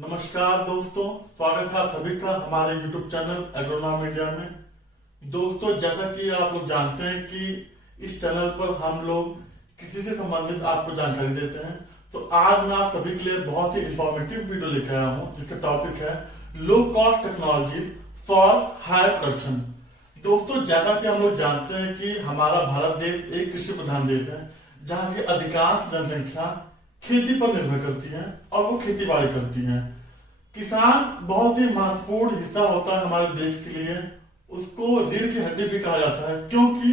नमस्कार दोस्तों, स्वागत है आप सभी का हमारे YouTube चैनल एग्रोनॉम मीडिया में। दोस्तों, जैसा कि आप लोग जानते हैं कि इस चैनल पर हम लोग कृषि से संबंधित आपको जानकारी देते हैं। तो आज मैं आप सभी के लिए बहुत ही इंफॉर्मेटिव वीडियो लेकर आया हूँ जिसका टॉपिक है low cost technology for high production. दोस्तों, जैसा कि हम लोग जानते हैं कि हमारा भारत देश एक कृषि प्रधान देश है जहाँ की अधिकांश जनसंख्या खेती पर निर्भर करती है और वो खेती बाड़ी करती है। किसान बहुत ही महत्वपूर्ण हिस्सा होता है हमारे देश के लिए। उसको रीढ़ की हड्डी भी कहा जाता है क्योंकि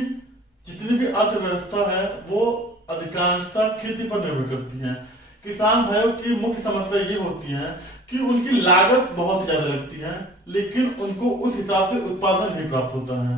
जितनी भी अर्थव्यवस्था है वो अधिकांशतः खेती पर निर्भर करती है। किसान भाइयों की मुख्य समस्या ये होती है कि उनकी लागत बहुत ज्यादा लगती है लेकिन उनको उस हिसाब से उत्पादन नहीं प्राप्त होता है।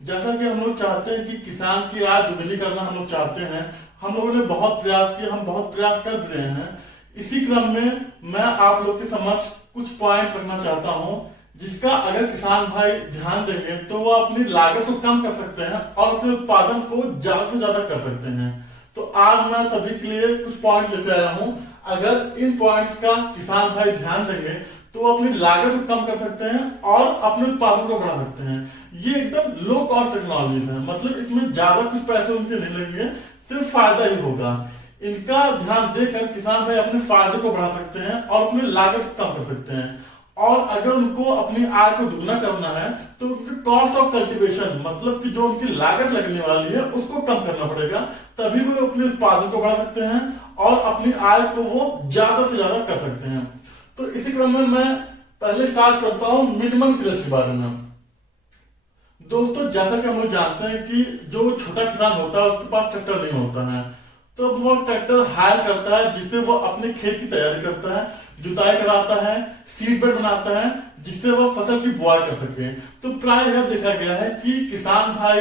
जैसा कि हम लोग चाहते हैं कि किसान की आय दुगनी करना हम लोग चाहते हैं, हम लोगों ने बहुत प्रयास किए, हम बहुत प्रयास कर रहे हैं। इसी क्रम में मैं आप लोग के समक्ष कुछ पॉइंट्स रखना चाहता हूं जिसका अगर किसान भाई ध्यान देंगे तो वो अपनी लागत को कम कर सकते हैं और अपने उत्पादन को ज्यादा से ज्यादा कर सकते हैं। तो आज मैं सभी के लिए कुछ पॉइंट्स लेते आया हूं। अगर इन पॉइंट्स का किसान भाई ध्यान देंगे तो वो अपनी लागत को कम कर सकते हैं और अपने उत्पादन को बढ़ा सकते हैं। ये एकदम लो कॉस्ट टेक्नोलॉजीज है, मतलब इसमें ज्यादा कुछ पैसे उनके नहीं लगेंगे, सिर्फ फायदा ही होगा। इनका ध्यान देकर किसान भाई अपने फायदे को बढ़ा सकते हैं और अपनी लागत को कम कर सकते हैं। और अगर उनको अपनी आय को दुगना करना है तो उनकी कॉस्ट ऑफ कल्टीवेशन, मतलब कि जो उनकी लागत लगने वाली है उसको कम करना पड़ेगा, तभी वो अपने उत्पादन को बढ़ा सकते हैं और अपनी आय को वो ज्यादा से ज्यादा कर सकते हैं। तो इसी क्रम में मैं पहले स्टार्ट करता हूं मिनिमम टिलेज के बारे में। दोस्तों, जैसा कि हम लोग जानते हैं कि जो छोटा किसान होता है उसके पास ट्रैक्टर नहीं होता है, तो वो ट्रैक्टर हायर करता है जिससे वो अपने खेत की तैयारी करता है, जुताई कराता है, सीड बेड बनाता है जिससे वो फसल की बुआई कर सके। तो प्राय यह देखा गया है कि किसान भाई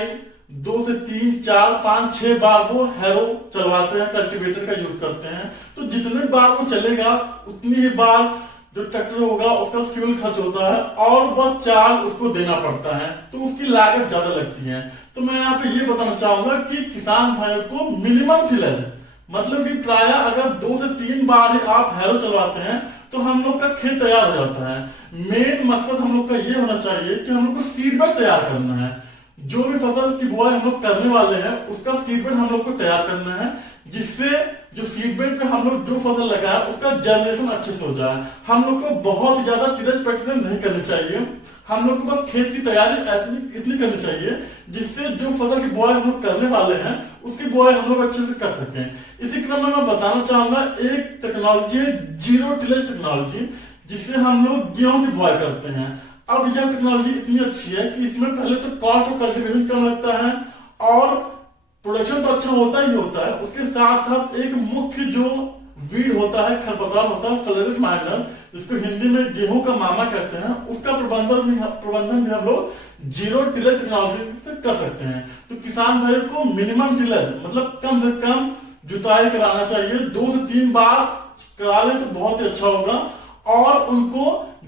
2 से 3, 4, 5, 6 बार वो हैरो चलवाते हैं, कल्टीवेटर का यूज करते हैं। तो जितने बार वो चलेगा उतनी ही बार जो ट्रैक्टर होगा उसका फ्यूल खर्च होता है और वह चार्ज उसको देना पड़ता है, तो उसकी लागत ज्यादा लगती है। तो मैं यहाँ पे ये बताना चाहूंगा कि किसान भाइयों को मिनिमम टिलेज, मतलब कि प्राय अगर 2 से 3 बार ही आप हैरो चलवाते हैं तो हम लोग का खेत तैयार हो जाता है। मेन मकसद हम लोग का ये होना चाहिए कि हम लोग को सीड बेड तैयार करना है। जो भी फसल की बुआई हम लोग करने वाले हैं उसका सीड बेड हम लोग को तैयार करना है, जिससे जो सीड बेड पे हम लोग जो फसल लगाए उसका जनरेशन अच्छे से हो जाए। हम लोग को बहुत ज्यादा टिलेज प्रैक्टिस नहीं करनी चाहिए, हम लोग को बस खेत की तैयारी इतनी करनी चाहिए जिससे जो फसल की बुआई हम लोग करने वाले हैं उसकी बुआई हम लोग अच्छे से कर सकें। इसी क्रम में मैं बताना चाहूंगा एक टेक्नोलॉजी है जीरो टिलेज टेक्नोलॉजी, जिससे हम लोग गेहूं की बुआई करते हैं। अब यह टेक्नोलॉजी इतनी अच्छी है कि इसमें पहले तो कॉस्ट ऑफ कल्टीवेशन कम लगता है और प्रोडक्शन तो अच्छा होता ही होता है, उसके साथ साथ एक मुख्य जो वीड होता है, खरपतवार होता है, फ्लोरेस माइनर, जिसको हिंदी में गेहूं का मामा कहते हैं, उसका प्रबंधन भी हम लोग जीरो टिलेज टेक्नोलॉजी से कर सकते हैं। तो किसान भाई को मिनिमम टिलेज मतलब कम से कम जुताई कराना चाहिए, 2 से 3 बार करा ले तो बहुत ही अच्छा होगा। और उनको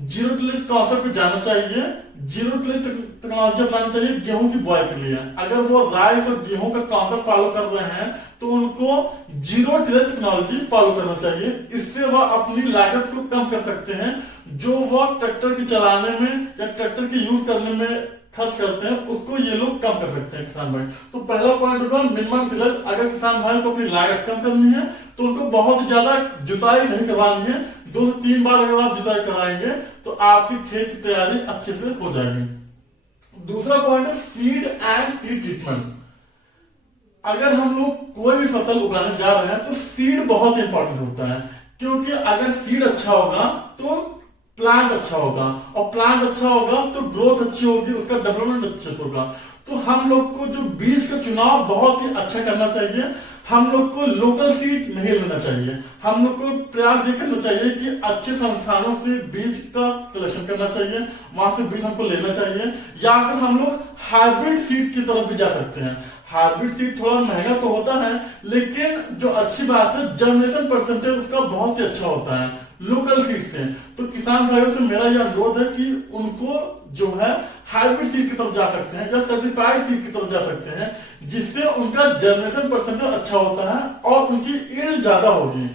जीरो टिलेज कॉन्सेप्ट पे जाना चाहिए, जीरो टिलेज टेक्नोलॉजी अपनानी चाहिए गेहूं की बुआई के लिए। अगर वो राइस और गेहूं का कॉन्सेप्ट फॉलो कर रहे हैं तो उनको जीरो टिलेज टेक्नोलॉजी फॉलो करना चाहिए। इससे वह अपनी लागत को कम कर सकते हैं जो वह ट्रैक्टर के चलाने में या ट्रैक्टर के यूज करने में खर्च करते हैं, उसको ये लोग कम कर सकते हैं किसान भाई। तो पहला पॉइंट होगा मिनिमम टिलेज। अगर किसान भाई को अपनी लागत कम करनी है तो उनको बहुत ज्यादा जुताई नहीं करवानी है, 2 से 3 बार अगर आप जुताई कराएंगे तो आपकी खेत की तैयारी अच्छे से हो जाएगी। दूसरा पॉइंट है सीड एंड सीड ट्रीटमेंट। अगर हम लोग कोई भी फसल उगाने जा रहे हैं तो सीड बहुत इंपॉर्टेंट होता है, क्योंकि अगर सीड अच्छा होगा तो प्लांट अच्छा होगा और प्लांट अच्छा होगा तो ग्रोथ अच्छी होगी, उसका डेवलपमेंट अच्छे से होगा। तो हम लोग को जो बीज का चुनाव बहुत ही अच्छा करना चाहिए। हम लोग को लोकल सीड नहीं लेना चाहिए, हम लोग को प्रयास ये करना चाहिए कि अच्छे संस्थानों से बीज का सिलेक्शन करना चाहिए, वहां से बीज हमको लेना चाहिए। या फिर हम लोग हाइब्रिड सीड की तरफ भी जा सकते हैं। हाइब्रिड सीड थोड़ा महंगा तो होता है लेकिन जो अच्छी बात है जनरेशन परसेंटेज उसका बहुत ही अच्छा होता है लोकल सीड से। तो किसान भाइयों से मेरा यह अनुरोध है कि उनको जो है हाइब्रिड सीड की तरफ जा सकते हैं या सर्टिफाइड सीड की तरफ जा सकते हैं, जिससे उनका जनरेशन परसेंटेज अच्छा होता है और उनकी यील्ड ज्यादा होगी।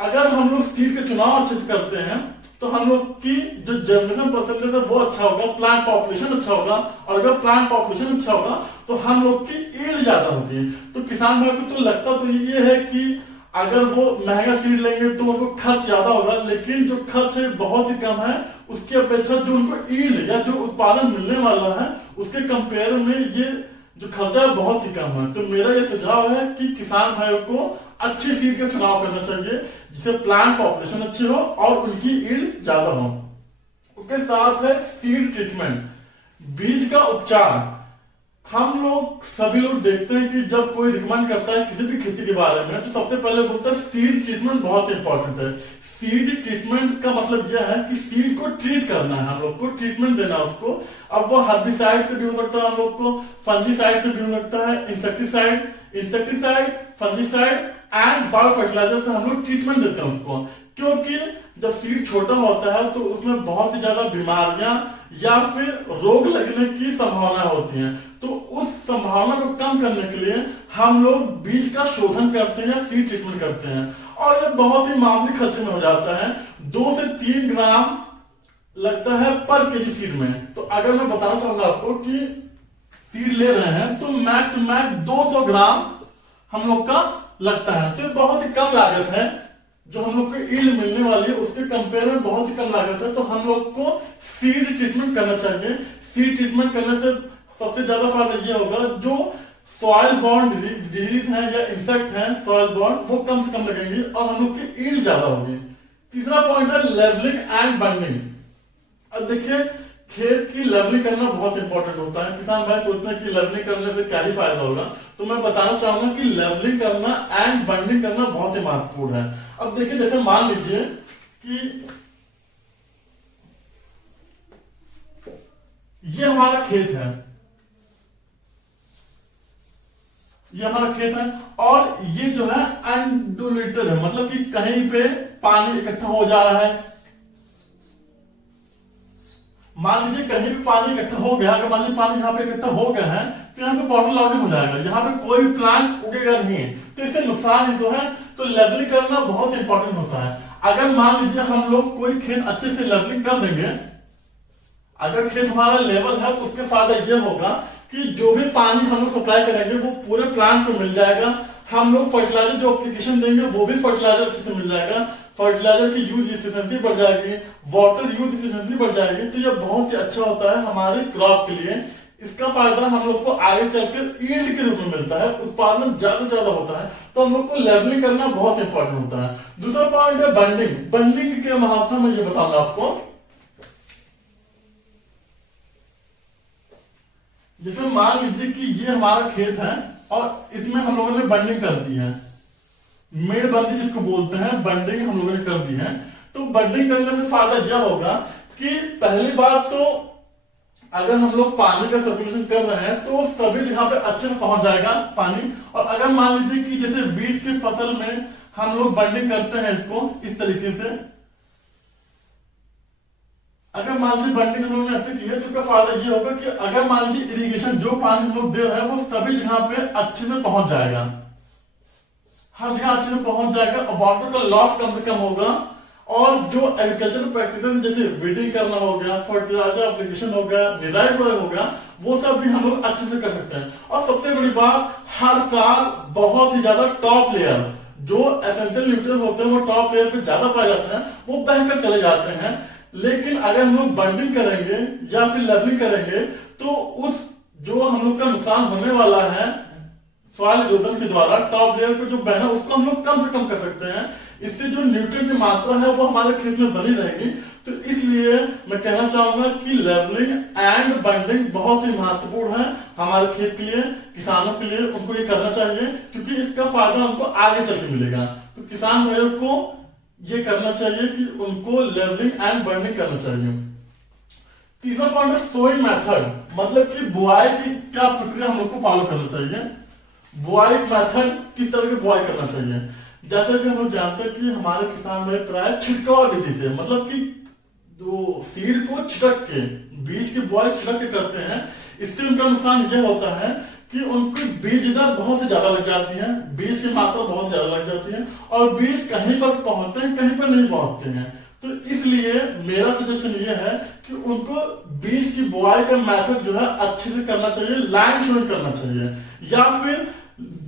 अगर हम लोग सीड के चुनाव अच्छे से करते हैं तो हम लोग की जो जनरेशन परसेंटेज है वो अच्छा होगा, प्लांट पॉपुलेशन अच्छा होगा, और अगर प्लांट पॉपुलेशन अच्छा होगा तो हम लोग की ईल्ड ज्यादा होगी। तो किसान भाई को तो लगता तो ये है कि अगर वो महंगा सीड लेंगे तो उनको खर्च ज्यादा होगा, लेकिन जो खर्च है बहुत ही कम है उसकी अपेक्षा जो उनको ईल्ड या जो उत्पादन मिलने वाला है उसके कंपेयर में ये जो खर्चा है बहुत ही कम है। तो मेरा ये सुझाव है कि किसान भाइयों को अच्छी सीड का चुनाव करना चाहिए जिससे प्लांट पॉपुलेशन अच्छी हो और उनकी ईल्ड ज्यादा हो। उसके साथ है सीड ट्रीटमेंट, बीज का उपचार। हम लोग सभी लोग देखते हैं कि जब कोई रिकमेंड करता है किसी भी खेती के बारे में तो सबसे पहले बोलता है सीड ट्रीटमेंट बहुत इंपॉर्टेंट है। सीड ट्रीटमेंट का मतलब यह है कि सीड को ट्रीट करना है, हम लोग को ट्रीटमेंट देना है उसको। अब वो हर्बिसाइड से भी हो सकता है, हम लोग को फंजीसाइड से भी हो सकता है, insecticide, fungicide and bio fertiliser से हम लोग ट्रीटमेंट देते हैं उसको। क्योंकि जब सीड छोटा होता है तो उसमें बहुत ही ज्यादा बीमारियां या फिर रोग लगने की संभावना होती है, तो उस संभावना को कम करने के लिए हम लोग बीज का शोधन करते हैं या सीड ट्रीटमेंट करते हैं, और ये बहुत ही मामूली खर्चे में हो जाता है। 2 से 3 ग्राम लगता है पर केजी सीड में। तो अगर मैं बताना चाहूंगा आपको कि सीड ले रहे हैं तो मैक्स टू मैक्स 200 ग्राम हम लोग का लगता है, तो बहुत ही कम लागत है। जो हम लोग को ईल्ड मिलने वाली है उसके कंपेयर में बहुत ही कम लागत है, तो हम लोग को सीड ट्रीटमेंट करना चाहिए। सीड ट्रीटमेंट करने से सबसे ज्यादा फायदा ये होगा जो सॉइल बॉर्न डिजीज है या इंसेक्ट है सॉइल बॉर्न वो कम से कम लगेंगे और हम लोग की ईल्ड ज्यादा होगी। तीसरा पॉइंट है लेवलिंग एंड बंडिंग। अब देखिए खेत की लेवलिंग करना बहुत इंपॉर्टेंट होता है। किसान भाई सोचते हैं कि लेवलिंग करने से क्या ही फायदा होगा, तो मैं बताना चाहूंगा कि लेवलिंग करना एंड बंडिंग करना बहुत ही महत्वपूर्ण है। अब देखिए जैसे मान लीजिए कि ये हमारा खेत है, ये हमारा खेत है और ये जो है अनडुलेटेड है, मतलब कि कहीं पे पानी इकट्ठा हो जा रहा है। मान लीजिए कहीं भी पानी इकट्ठा हो गया, अगर मान लीजिए पानी यहाँ पे इकट्ठा हो गया है तो यहाँ पे वाटर लॉगिंग हो जाएगा, यहाँ पे कोई भी प्लांट उगेगा नहीं, तो इससे नुकसान ही तो है। तो लेवलिंग करना बहुत इंपॉर्टेंट होता है। अगर मान लीजिए हम लोग कोई खेत अच्छे से लेवलिंग कर देंगे, अगर खेत हमारा लेवल है तो उसके फायदा यह होगा कि जो भी पानी हम लोग सप्लाई करेंगे वो पूरे प्लांट को मिल जाएगा। हम लोग फर्टिलाइजर जो एप्लीकेशन देंगे वो भी फर्टिलाइजर अच्छे से मिल जाएगा, फर्टिलाइजर की यूज एफिशिएंसी बढ़ जाएगी, वाटर यूज एफिशिएंसी बढ़ जाएगी। तो ये बहुत ही अच्छा होता है हमारे क्रॉप के लिए। इसका फायदा हम लोग को आगे चलकर ईल्ड के रूप में मिलता है, उत्पादन ज्यादा से ज्यादा होता है। तो हम लोग को लेवलिंग करना बहुत इंपॉर्टेंट होता है। दूसरा पॉइंट है बंडिंग। बंडिंग के महत्व मैं ये बताऊंगा आपको। जैसे मान लीजिए कि ये हमारा खेत है और इसमें हम लोगों ने बंडिंग कर दी है, मेड़बंदी जिसको बोलते हैं, बंडिंग हम लोगों ने कर दी है। तो बंडिंग करने से फायदा यह होगा कि पहली बात तो अगर हम लोग पानी का सर्कुलेशन कर रहे हैं तो सभी जगह पे अच्छे से पहुंच जाएगा पानी। और अगर मान लीजिए कि जैसे बीज की फसल में हम लोग बंडिंग करते हैं इसको इस तरीके से, अगर मान लीजिए बंडिंग हम लोग ने ऐसे किया तो उसका फायदा ये होगा कि अगर मान लीजिए इरिगेशन जो पानी हम लोग दे रहे हैं वो सभी जगह पे अच्छे से पहुंच जाएगा, हर जगह अच्छे से पहुंच जाएगा और वाटर का लॉस कम से कम होगा। और जो एग्रीकल्चर प्रैक्टिसेस जैसे वीडिंग करना हो गया, फर्टिलाइजर एप्लीकेशन हो गया, निराई गुड़ाई हो गया, वो सब भी हम लोग अच्छे से कर सकते हैं। और सबसे बड़ी बात, हर साल बहुत ही ज्यादा टॉप लेयर जो एसेंशियल न्यूट्रिएंट्स होते हैं वो टॉप लेयर पे ज्यादा पाए जाते हैं, वो बहकर चले जाते हैं। लेकिन अगर हम लोग बंडिंग करेंगे या फिर लेवलिंग करेंगे तो उस जो हम लोग का नुकसान होने वाला है सॉइल इरोजन के द्वारा, टॉप लेयर पे जो बहना उसको हम लोग कम से कम कर सकते हैं। इससे जो न्यूट्रिएंट की मात्रा है वो हमारे खेत में बनी रहेगी। तो इसलिए मैं कहना चाहूंगा कि लेवलिंग एंड बंडिंग बहुत ही महत्वपूर्ण है हमारे खेत के लिए, किसानों के लिए। उनको ये करना चाहिए क्योंकि इसका फायदा उनको आगे चल के मिलेगा। तो किसान भाइयों को ये करना चाहिए कि उनको लेवलिंग एंड बंडिंग करना चाहिए। तीसरा पॉइंट है सोइंग मेथड, मतलब कि बुआई की क्या प्रक्रिया हम लोग को फॉलो करना चाहिए। बुआई मेथड किस तरह की बुआई करना चाहिए। जैसे कि हम लोग जानते हैं कि हमारे किसान भाई प्राय छिड़काव विधि से, मतलब कि जो सीड को छिड़क के, बीज की बुआई छिड़क के करते हैं। इससे उनका नुकसान यह होता है कि उनकी बीज दर बहुत ज्यादा लग जाती है, बीज की मात्रा बहुत ज्यादा लग जाती है और बीज कहीं पर पहुंचते हैं कहीं पर नहीं पहुंचते हैं। तो इसलिए मेरा सजेशन ये है कि उनको बीज की बुआई का मेथड जो है अच्छे से करना चाहिए, लाइन शोइंग करना चाहिए। या फिर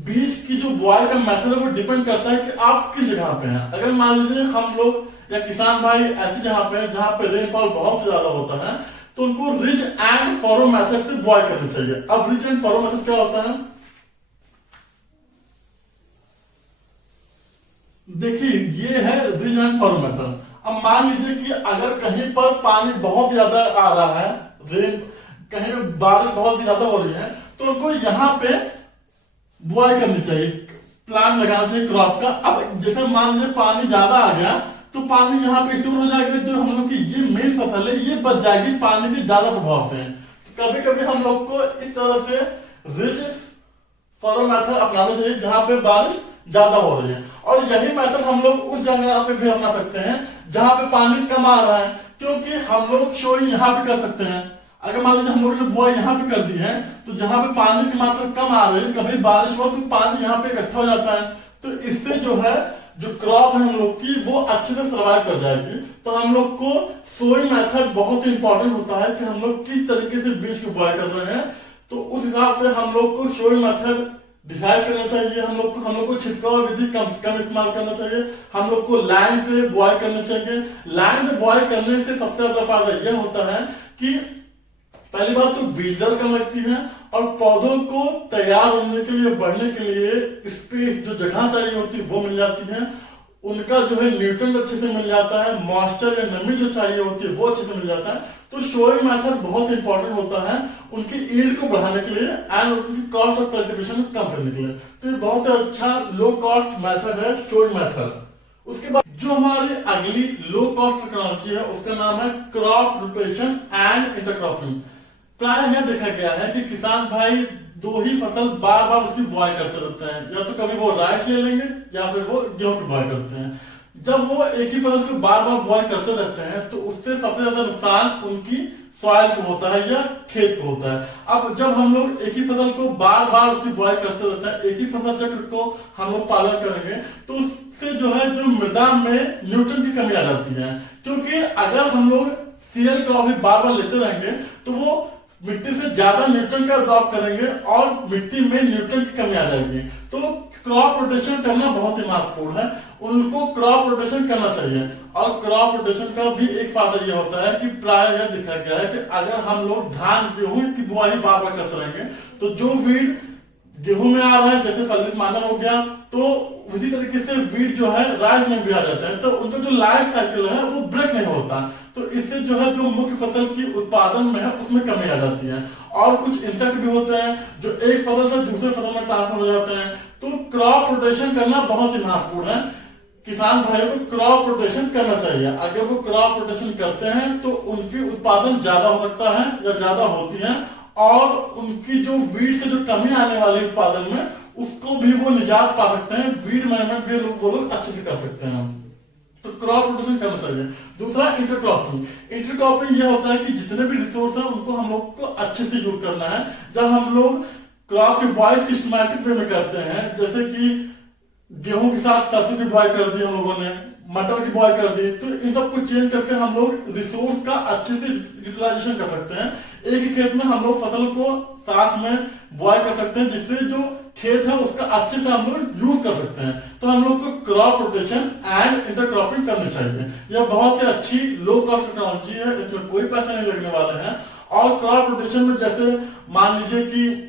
बीज की जो बुआई का मेथड है वो डिपेंड करता है कि आप किस जगह पे हैं। अगर मान लीजिए हम लोग या किसान भाई ऐसी जगह पे हैं जहां पे रेनफॉल बहुत ज्यादा होता है तो उनको रिज एंड फॉरो मेथड से बुआई करनी चाहिए। अब रिज एंड फॉरो मेथड क्या होता है, देखिए ये है रिज एंड फॉरो मेथड। अब मान लीजिए कि अगर कहीं पर पानी बहुत ज्यादा आ रहा है, रेन कहीं पे बारिश बहुत ज्यादा हो रही है तो उनको यहाँ पे बुआई करनी चाहिए, प्लांट लगाना चाहिए क्रॉप का। अब जैसे मान लीजिए पानी ज्यादा आ गया तो पानी यहाँ पे स्टोर हो जाएगा, जो हम लोग की ये मेन फसल है ये बच जाएगी पानी के ज्यादा प्रभाव से। कभी कभी हम लोग को इस तरह से रिज फॉरो मेथड अपनाना चाहिए जहां पे बारिश ज्यादा हो रही है, और यही मेथड हम लोग उस जगह पे भी अपना सकते हैं जहां पे पानी कम आ रहा है, क्योंकि हम लोग शोइंग यहाँ पे कर सकते हैं। अगर मान लीजिए हम लोगों ने बुआई यहाँ पे कर दी है तो जहां पे पानी की मात्रा कम आ रही है, कभी बारिश हो तो पानी यहाँ पे इकट्ठा हो जाता है, तो इससे जो है जो क्रॉप है हम लोग की वो अच्छे से सर्वाइव कर जाएगी। तो हम लोग को सोइंग मेथड बहुत ही इंपॉर्टेंट होता है कि हम लोग किस तरीके से बीज को बुआई कर रहे हैं, तो उस हिसाब से हम लोग को सोइंग मेथड डिसाइड करना चाहिए। हम लोग को छिड़काव विधि कम से कम इस्तेमाल करना चाहिए, हम लोग को लाइन से बुआई करना चाहिए। लाइन से बुआई करने से सबसे ज्यादा फायदा यह होता है कि पहली बात तो बीज दर कम लगती है और पौधों को तैयार होने के लिए, बढ़ने के लिए स्पेस जो जगह चाहिए होती है वो मिल जाती है, उनका जो है न्यूट्रिएंट अच्छे से मिल जाता है, मॉइस्चर या नमी जो चाहिए होती है वो अच्छे से मिल जाता है। तो शोइंग मेथड बहुत इंपॉर्टेंट होता है उनकी ईल्ड को बढ़ाने के लिए एंड उनकी कॉस्ट ऑफ कल्टीवेशन को कम करने के लिए। तो ये बहुत अच्छा लो कॉस्ट मेथड है शोइंग मेथड। उसके बाद जो हमारी अगली लो कॉस्ट टेक्नोलॉजी है उसका नाम है क्रॉप रोटेशन एंड इंटरक्रॉपिंग। प्राय यह देखा गया है कि किसान भाई दो ही फसल बार बार उसकी बुआई करते रहते हैं, या तो कभी वो राइस ले लेंगे या फिर वो गेहूं की बुआई करते हैं। जब वो एक ही फसल को बार बार बुआई करते रहते हैं तो उससे सबसे ज्यादा नुकसान उनकी सॉइल को होता है या खेत को होता है। अब जब हम लोग एक ही फसल को बार बार उसकी बुआई करते रहते हैं, एक ही फसल चक्र को हम लोग पालन करेंगे तो उससे जो है जो मृदा में न्यूट्रिएंट की कमी आ जाती है, क्योंकि अगर हम लोग सीरियल क्रॉप भी बार बार लेते रहेंगे तो वो मिट्टी से ज्यादा न्यूट्रिएंट का अब्सॉर्ब करेंगे और मिट्टी में न्यूट्रिएंट की कमी आ जाएगी। तो क्रॉप रोटेशन करना बहुत ही महत्वपूर्ण है, उनको क्रॉप रोटेशन करना चाहिए। और क्रॉप रोटेशन का भी एक फायदा यह होता है कि प्राय यह देखा गया है कि अगर हम लोग धान गेहूं की बुआई बार बार करते रहेंगे तो जो वीड गेहूं में आ रहा है, जैसे फलिस मानन हो गया, तो उसी तरीके से वीड जो है राइस में भी आ जाता है, तो उनका जो लाइफ साइकिल है वो ब्रेक नहीं होता। तो इससे जो है जो मुख्य फसल की उत्पादन में है उसमें कमी आ जाती है। और कुछ इंसेक्ट भी होते हैं जो एक फसल से दूसरे फसल में ट्रांसफर हो जाते हैं। तो क्रॉप रोटेशन करना बहुत ही महत्वपूर्ण है, किसान भाइयों को क्रॉप रोटेशन करना चाहिए। अगर वो क्रॉप रोटेशन करते हैं तो उनकी उत्पादन ज्यादा हो सकता है या ज्यादा होती है, और उनकी जो वीड से जो कमी आने वाली उत्पादन में उसको भी वो निजात पा सकते हैं, वीड मैनेजमेंट भी वो लोग अच्छे से कर सकते हैं। तो क्रॉप रोटेशन करना चाहिए। दूसरा इंटरक्रॉपिंग। इंटरक्रॉपिंग यह होता है कि जितने भी रिसोर्स हैं उनको हम लोग को अच्छे से यूज करना है। जब हम लोग क्रॉप की बुआई सिस्टमैटिक वे में करते हैं, जैसे कि गेहूं के साथ सरसों की बुआई कर दी हम लोगों ने, मटर की बुआई कर दी, तो इन सबको चेंज करके हम लोग रिसोर्स का अच्छे से यूटिलाइजेशन कर सकते हैं। एक ही खेत में हम लोग फसल को साथ में बुआई कर सकते हैं, जिससे जो खेत है उसका अच्छे से हम लोग यूज कर सकते हैं। तो हम लोग को क्रॉप रोटेशन एंड इंटरक्रॉपिंग करनी चाहिए। यह बहुत ही अच्छी लो कॉस्ट टेक्नोलॉजी है, इसमें कोई पैसा नहीं लगने वाले हैं। और क्रॉप रोटेशन में जैसे मान लीजिए कि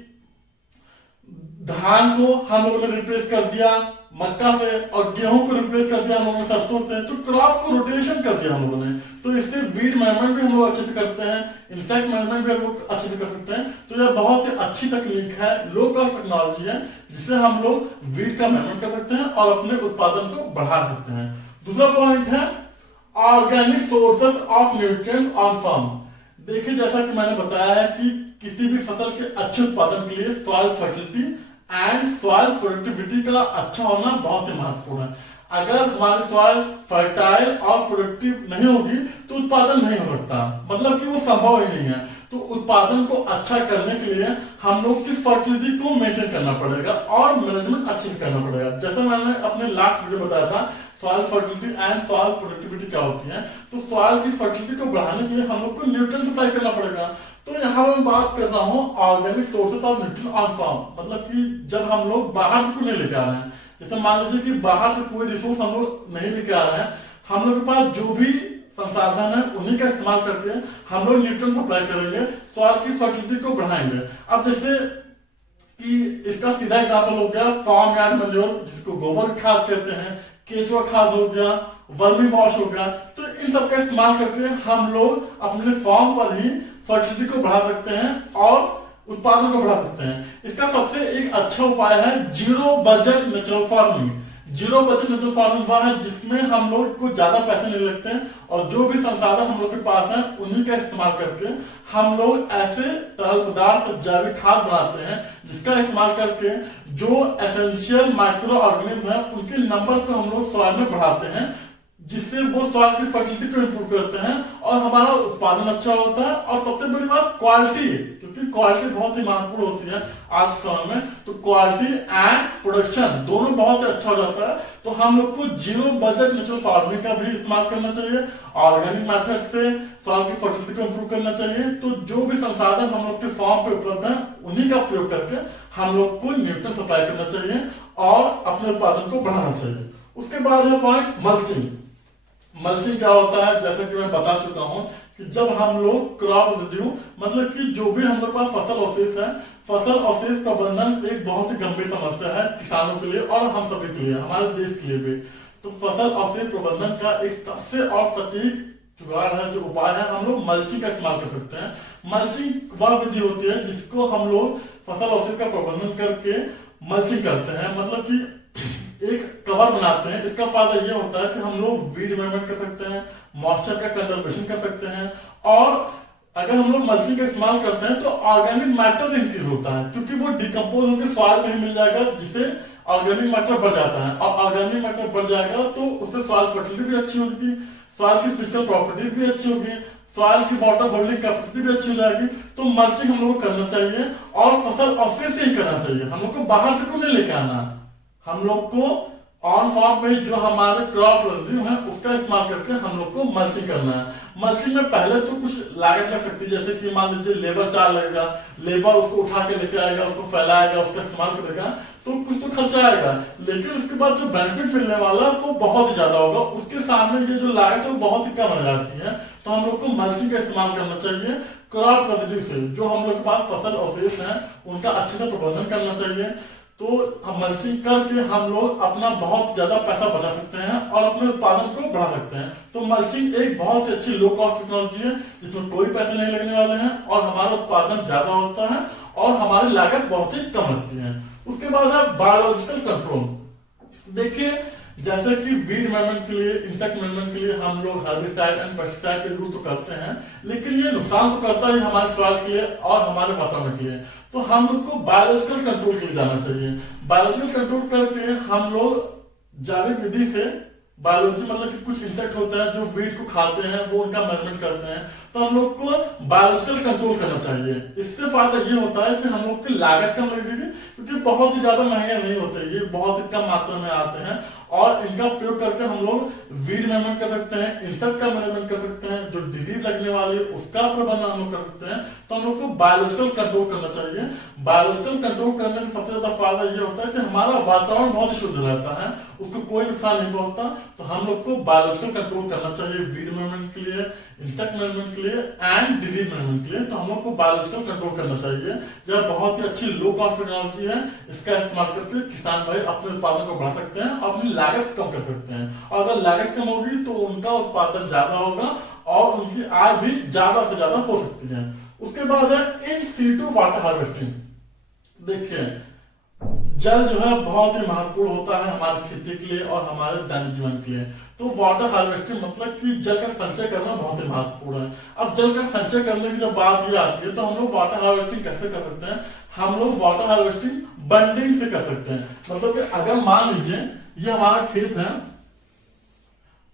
धान को हम लोगों ने रिप्लेस कर दिया मक्का से और गेहूं को रिप्लेस कर दिया हम लोगों ने सरसों से, तो क्रॉप को रोटेशन कर दिया हम लोगों ने। तो इससे वीड मैनेजमेंट भी हम लोग अच्छे से करते हैं, इंसेक्ट मैनेजमेंट भी हम लोग अच्छे से कर सकते हैं। तो यह बहुत ही अच्छी तकनीक है, लो कॉस्ट टेक्नोलॉजी है, जिससे हम लोग वीड का मैनेजमेंट कर सकते हैं और अपने उत्पादन को बढ़ा सकते हैं। दूसरा पॉइंट है organic sources of nutrients on farm. देखिए जैसा कि मैंने बताया है कि किसी भी फसल के अच्छे उत्पादन के लिए soil fertility and soil productivity का अच्छा होना बहुत ही महत्वपूर्ण है। अगर हमारी सॉइल फर्टाइल और प्रोडक्टिव नहीं होगी तो उत्पादन नहीं हो सकता, मतलब कि वो संभव ही नहीं है। तो उत्पादन को अच्छा करने के लिए हम लोग की फर्टिलिटी को मेंटेन करना पड़ेगा और मैनेजमेंट अच्छे से करना पड़ेगा। जैसे मैंने अपने लास्ट वीडियो बताया था soil fertility and soil productivity क्या होती है, तो सॉइल की फर्टिलिटी को बढ़ाने के लिए हम लोग को न्यूट्रिएंट सप्लाई करना पड़ेगा। तो यहाँ मैं बात कर रहा हूँ organic sources of nutrient on farm, मतलब कि जब हम लोग बाहर से कुछ नहीं लेके आ रहे हैं, जैसे मान लीजिए कि बाहर से कोई रिसोर्स हम लोग नहीं लेके आ रहे हैं, हम लोग के पास जो भी संसाधन है उन्हीं का इस्तेमाल करके हम लोग न्यूट्रिएंट सप्लाई करेंगे, सॉइल की फर्टिलिटी को बढ़ाएंगे। अब जैसे कि इसका सीधा एग्जाम्पल हो गया फार्म यार्ड मैन्योर, जिसको गोबर खाद कहते हैं, केचुआ खाद हो गया, वर्मी वॉश हो गया। तो इन सब का इस्तेमाल करके हम लोग अपने फार्म पर ही फर्टिलिटी को बढ़ा सकते हैं और उत्पादन को बढ़ा सकते हैं। इसका सबसे एक अच्छा उपाय है zero budget natural farming. Zero budget natural farming वह है जिसमें हम लोग को ज्यादा पैसे नहीं लगते हैं और जो भी संसाधन हम लोग के पास है उन्हीं का इस्तेमाल करके हम लोग ऐसे तरल पदार्थ जैविक खाद बनाते हैं जिसका इस्तेमाल करके जो एसेंशियल माइक्रो ऑर्गेनिज्म है उनके नंबर्स को हम लोग सॉइल में बढ़ाते हैं, जिससे वो सॉइल की फर्टिलिटी को इंप्रूव करते हैं और हमारा उत्पादन अच्छा होता है। और सबसे बड़ी बात क्वालिटी, क्योंकि क्वालिटी बहुत ही महत्वपूर्ण होती है आज के समय में, तो क्वालिटी एंड प्रोडक्शन दोनों बहुत ही अच्छा हो जाता है। तो हम लोग को जीरो बजट नेचुरल फार्मिंग का भी इस्तेमाल करना चाहिए, ऑर्गेनिक मेथड से सॉइल की फर्टिलिटी को इंप्रूव करना चाहिए। तो जो भी संसाधन हम लोग के फार्म पे उपलब्ध है उन्हीं का प्रयोग करके हम लोग को न्यूट्रिएंट सप्लाई करना चाहिए और अपने उत्पादन को बढ़ाना चाहिए। उसके बाद है पॉइंट मल्चिंग। मल्चिंग क्या होता है, जैसे कि मैं बता चुका हूं कि जब हम लोग क्रॉप रिड्यू, मतलब कि जो भी हम लोग पास फसल अवशेष है, फसल अवशेष प्रबंधन एक बहुत ही गंभीर समस्या है किसानों के लिए और हम सभी के लिए, हमारे देश के लिए भी। तो फसल अवशेष प्रबंधन का एक सबसे और सटीक जुगाड़ है, जो उपाय है, हम लोग मल्चिंग का इस्तेमाल कर सकते हैं। मल्चिंग वह विधि होती है जिसको हम लोग फसल अवशेष का प्रबंधन करके मल्चिंग करते हैं, मतलब कि एक कवर बनाते हैं। इसका फायदा यह होता है कि हम लोग वीड मैनेजमेंट कर सकते हैं, मॉइस्चर का कंजर्वेशन कर सकते हैं और अगर हम लोग मल्चिंग का इस्तेमाल करते हैं तो ऑर्गेनिक मैटर इंक्रीज होता है, क्योंकि वो डिकम्पोज होकर सॉइल में मिल जाएगा, जिससे ऑर्गेनिक मैटर बढ़ जाता है और ऑर्गेनिक मैटर बढ़ जाएगा तो उससे सॉइल फर्टिलिटी भी अच्छी होगी, सॉइल की फिजिकल प्रॉपर्टीज भी अच्छी होगी, सॉइल की वाटर होल्डिंग कैपेसिटी भी अच्छी हो जाएगी। तो मल्चिंग हम लोग को करना चाहिए और फसल अवशेष से ही करना चाहिए, हम लोग को बाहर से क्यों नहीं लेके आना। हम लोग को ऑन फार्म पे जो हमारे क्रॉप रेजिड्यू है उसका इस्तेमाल करके हम लोग को मल्चिंग करना है। मल्चिंग में पहले तो कुछ लागत लग सकती है, जैसे कि मान लीजिए लेबर चार्ज लगेगा, लेबर उसको उठा के लेके आएगा, उसको फैलाएगा, उसका इस्तेमाल करेगा, तो कुछ तो खर्चा आएगा, लेकिन उसके बाद जो बेनिफिट मिलने वाला है वो बहुत ही ज्यादा होगा। उसके सामने ये जो लागत है वो बहुत ही कम हो जाती है। तो हम लोग को मल्चिंग का इस्तेमाल करना चाहिए। क्रॉप रेजिड्यू से जो हम लोग के पास फसल अवशेष है उनका अच्छे से प्रबंधन करना चाहिए। तो हम मल्चिंग करके हम लोग अपना बहुत ज्यादा पैसा बचा सकते हैं और अपने उत्पादन को बढ़ा सकते हैं। तो मल्चिंग एक बहुत ही अच्छी लो कॉस्ट टेक्नोलॉजी है जिसमें कोई पैसे नहीं लगने वाले हैं और हमारा उत्पादन ज्यादा होता है और हमारी लागत बहुत ही कम लगती है। उसके बाद है बायोलॉजिकल कंट्रोल। देखिए, जैसे कि वीड मैनेजमेंट के लिए, इंसेक्ट मैनेजमेंट के लिए हम लोग हर्बिसाइड एंड पेस्टिसाइड का यूज तो करते हैं, लेकिन ये नुकसान तो करता है हमारे सॉइल के लिए और हमारे वातावरण के लिए। तो हम लोग को बायोलॉजिकल कंट्रोल के लिए जाना चाहिए। बायोलॉजिकल कंट्रोल करके हम लोग जैविक विधि से, बायोलॉजी मतलब कि कुछ इंसेक्ट होता है जो वीड को खाते हैं, वो उनका मैनेजमेंट करते हैं, तो हम लोग को बायोलॉजिकल कंट्रोल करना चाहिए। इससे फायदा ये होता है कि हम लोग की लागत कम लगेगी, क्योंकि बहुत ही ज्यादा महंगे नहीं होते, ये बहुत ही कम मात्रा में आते हैं और इनका प्रयोग करके हम लोग वीड मैनेजमेंट कर सकते हैं, इंसेक्ट का मैनेजमेंट कर सकते हैं, जो डिजीज लगने वाली है उसका प्रबंधन हम लोग कर सकते हैं। तो हम लोग को बायोलॉजिकल कंट्रोल करना चाहिए। बायोलॉजिकल कंट्रोल करने से सबसे ज्यादा फायदा ये होता है कि हमारा वातावरण बहुत ही शुद्ध रहता है, उसको कोई नुकसान नहीं पहुंचता। तो हम लोग को बायोलॉजिकल कंट्रोल करना चाहिए वीड मैनेजमेंट के लिए, इंसेक्ट मैनेजमेंट के लिए एंड डिजीज मैनेजमेंट के लिए। तो हम लोग को बायोलॉजिकल कंट्रोल करना चाहिए। यह बहुत ही अच्छी लो कॉस्ट टेक्नोलॉजी है, इसका इस्तेमाल करके किसान भाई अपने उत्पादन को बढ़ा सकते हैं और अपनी लागत कम कर सकते हैं। और अगर लागत कम होगी तो उनका उत्पादन ज्यादा होगा और उनकी आय भी ज्यादा से ज्यादा हो सकती है। उसके बाद है इन सीटू वाटर हार्वेस्टिंग। देखिए, जल जो है बहुत ही महत्वपूर्ण होता है हमारी खेती के लिए और हमारे दैनिक जीवन के लिए। तो वाटर हार्वेस्टिंग मतलब कि जल का संचय करना बहुत ही महत्वपूर्ण है। अब जल का संचय करने की जब बात ये आती है तो हम लोग वाटर हार्वेस्टिंग कैसे कर सकते हैं? हम लोग वाटर हार्वेस्टिंग बंडिंग से कर सकते हैं। मतलब कि अगर मान लीजिए ये हमारा खेत है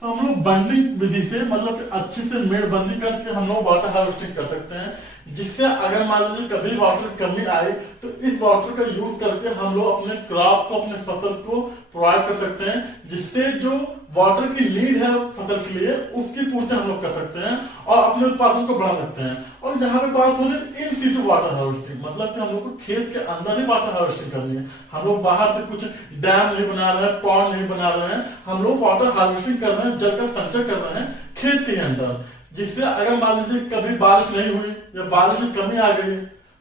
तो हम लोग बंडिंग विधि से मतलब अच्छे से मेड़बंदी करके हम लोग वाटर हार्वेस्टिंग कर सकते हैं, जिससे अगर मान लीजिए कभी वाटर की कमी आए तो इस वाटर का यूज करके हम लोग अपने क्रॉप को, अपने फसल को प्रोवाइड कर सकते हैं, जिससे जो वाटर की नीड है फसल के लिए उसकी पूर्ति हम लोग कर सकते हैं और अपने उत्पादन को बढ़ा सकते हैं। और यहाँ पे बात हो रही इन सीटू वाटर हार्वेस्टिंग, मतलब कि हम लोग को खेत के अंदर ही वाटर हार्वेस्टिंग करनी है। हम लोग बाहर से कुछ डैम नहीं बना रहे हैं, पॉन्ड नहीं बना रहे हैं, हम लोग वाटर हार्वेस्टिंग कर रहे हैं, जल का संचय कर रहे हैं खेत के अंदर, जिससे अगर मान लीजिए कभी बारिश नहीं हुई या बारिश की कमी आ गई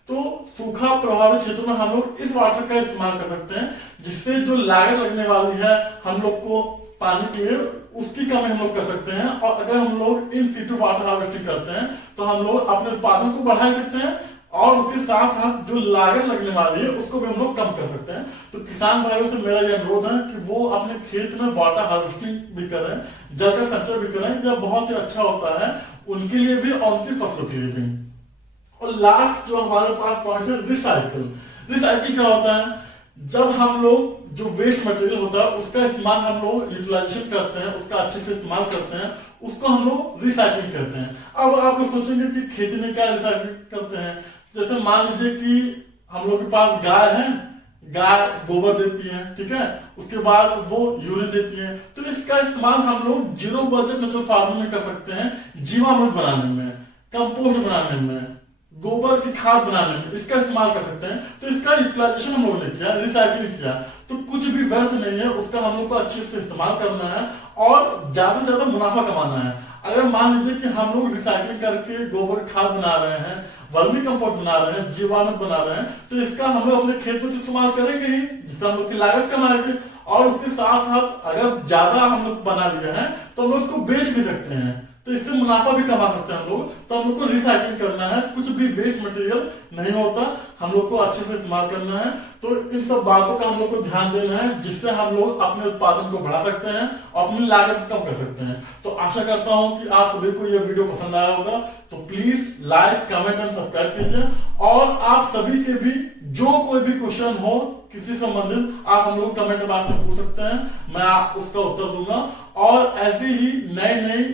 तो सूखा प्रभावित क्षेत्रों में हम लोग इस वाटर का इस्तेमाल कर सकते हैं, जिससे जो लागत लगने वाली है हम लोग को पानी के लिए उसकी कमी हम लोग कर सकते हैं। और अगर हम लोग इन सीटू वाटर हार्वेस्टिंग करते हैं तो हम लोग अपने उत्पादन को बढ़ा सकते हैं और उसके साथ साथ जो लागत लगने वाली है उसको भी हम लोग कम कर सकते हैं। तो किसान भाइयों से मेरा यह अनुरोध है कि वो अपने खेत में वाटर हार्वेस्टिंग भी करें, जल का संचय भी करें, यह बहुत ही अच्छा होता है उनके लिए भी और उनकी फसलों के लिए भी। और लास्ट जो हमारे पास पॉइंट है रिसाइकिल। रिसाइकिल क्या होता है? जब हम लोग जो वेस्ट मटेरियल होता है उसका इस्तेमाल हम लोग यूटिलाइजेशन करते हैं, उसका अच्छे से इस्तेमाल करते हैं, उसको हम लोग रिसाइकिल करते हैं। अब आप लोग सोचेंगे कि खेती में क्या रिसाइकिल करते हैं? जैसे मान लीजिए कि हम लोग के पास गाय है, गाय गोबर देती है, ठीक है, उसके बाद वो यूरिन देती है, तो इसका इस्तेमाल हम लोग जीरो बजट नेचुरल फार्मिंग में कर सकते हैं, जीवामृत बनाने में, कंपोस्ट बनाने में, गोबर की खाद बनाने में इसका इस्तेमाल कर सकते हैं। तो इसका यूटिलाइजेशन हम लोगों ने किया, रिसाइकलिंग किया, तो कुछ भी व्यर्थ नहीं है, उसका हम लोग को अच्छे से इस्तेमाल करना है और ज्यादा से ज्यादा मुनाफा कमाना है। अगर मान लीजिए कि हम लोग रिसाइकलिंग करके गोबर खाद बना रहे हैं, वर्मी कंपोस्ट बना रहे हैं, जीवाणु बना रहे हैं, तो इसका हम लोग अपने खेत में इस्तेमाल करेंगे ही, जिससे हम लोग की लागत कम आएगी। और उसके साथ साथ अगर ज्यादा हम लोग बना लिए हैं तो हम लोग उसको बेच भी सकते हैं, तो इससे मुनाफा भी कमा सकते हैं हम लोग। तो हम लोग को रिसाइकलिंग करना है, कुछ भी वेस्ट मटेरियल नहीं होता, हम लोग को अच्छे से इस्तेमाल करना है। तो इन सब बातों का हम लोग को ध्यान देना है, जिससे हम लोग अपने उत्पादन को बढ़ा सकते हैं और अपनी लागत कम कर सकते हैं। तो आशा करता हूं कि आप सभी को यह वीडियो पसंद आया होगा, तो please like, comment and subscribe कीजिए। और आप सभी के भी जो कोई भी क्वेश्चन हो किसी संबंधित, आप हम लोग कमेंट बॉक्स में पूछ सकते हैं, मैं उसका उत्तर दूंगा। और ऐसे ही नई नई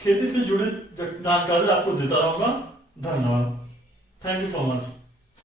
खेती से जुड़ी जानकारी आपको देता रहूंगा। धन्यवाद। Thank you so much.